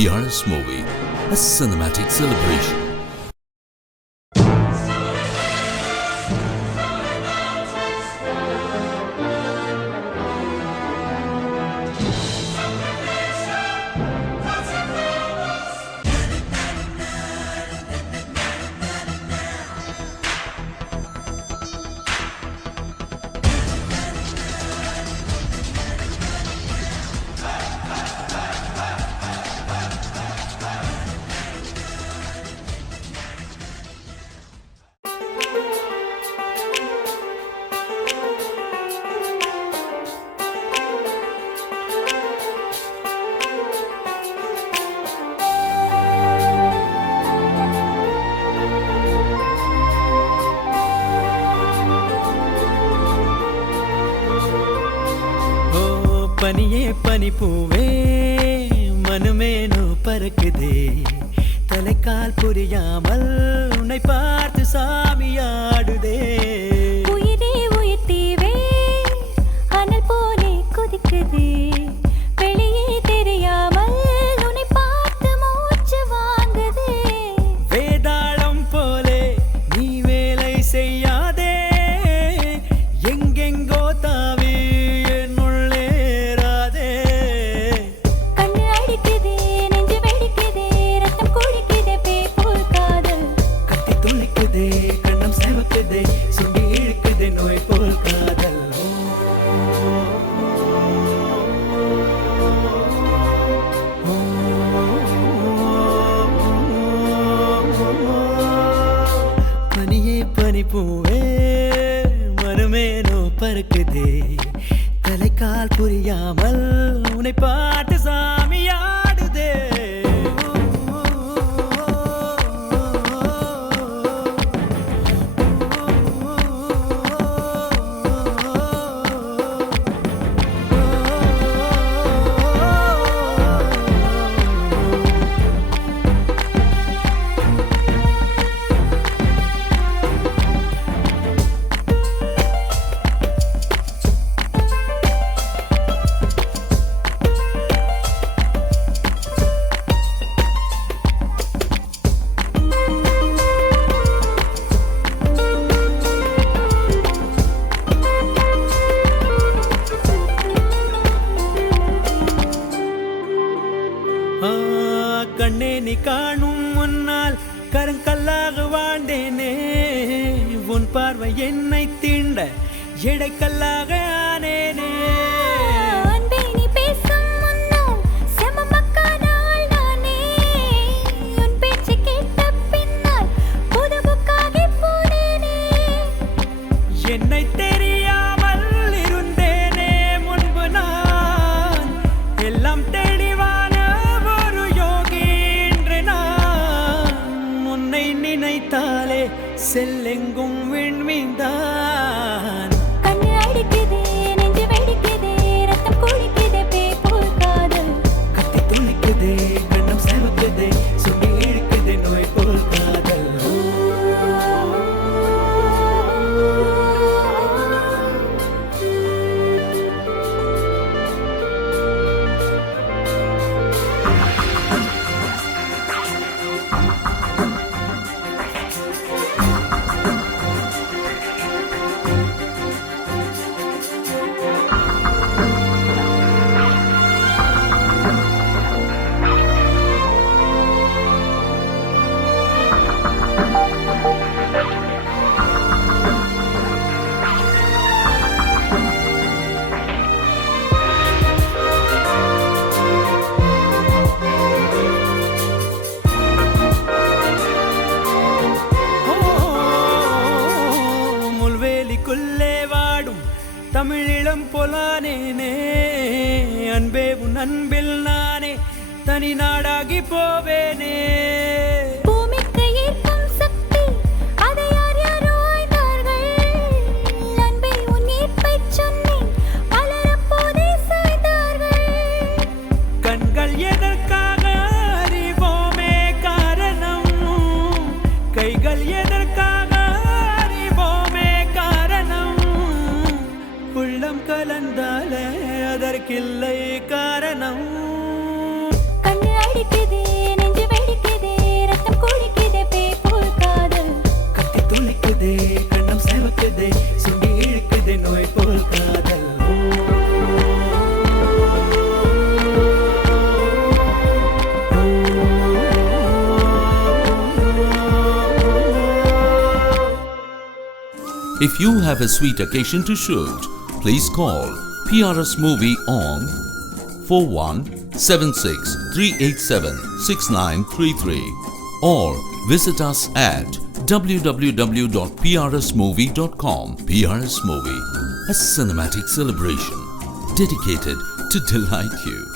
VRS movie, a cinematic celebration. பனியே பனிப்பூவே மனுமேனு பறக்குதே தலைக்கால் புரியாமல் உன்னை பார்த்து சாமியாடுதே உயிரே உயிர் தீவே அனல் போலே கொதிக்குதே வெளியே தெரியாமல் உன்னை பார்த்து மூச்சு வாங்குதே வேதாளம் போலே நீ வேலை செய்யாதே எங்கெங்கோ தாவி பூவே மனுமேனோ பறக்குதே தலைக்கால் புரியாமல் உன்னை பார்த்து சாமியாடுதே கண்ணே நீ காணும் முன்னால் கருங்கல்லாக வாழ்ந்தேனே உன் பார்வை என்னை தீண்ட எடைக்கல்லாக ஆனேனே என்னை தெரியாமல் இருந்தேனே முன்பு நான் எல்லாம் தெளிவான ஒரு யோகி என்று நான் உன்னை நினைத்தாலே செல்லெங்கும் விண்மீந்தான் கண்ணு அடிக்குதே நெஞ்சு வெடிக்குதே ரத்தம் குளிக்குதே பேப்போல் காதல் கத்தி துணிக்குதே கண்ணம் செவக்குதே சுண்டி இழுக்குதே நோய் போல் காதல் தமிழிளம் போலானேனே அன்பே உன் அன்பில் நானே தனி நாடாகி போவேனே பூமிக்கு ஈர்க்கும் சக்தி அதை யார் யாரோ ஆய்ந்தார்கள் அன்பை உன் ஈர்ப்பை சொன்னேன் பலர் அப்போதே சாய்ந்தார்கள் கண்கள் எதற்காக அறிவோமே காரணம் கைகள் எதற்காக அறிவோமே காரணம் உள்ளம் கலந்தாலே அதற்கில்லை காரணம் கண்ணு அடிக்குதே If you have a sweet occasion to shoot, please call PRS Movie on 4176-387-6933 or visit us at www.prsmovie.com. PRS Movie, a cinematic celebration dedicated to delight you.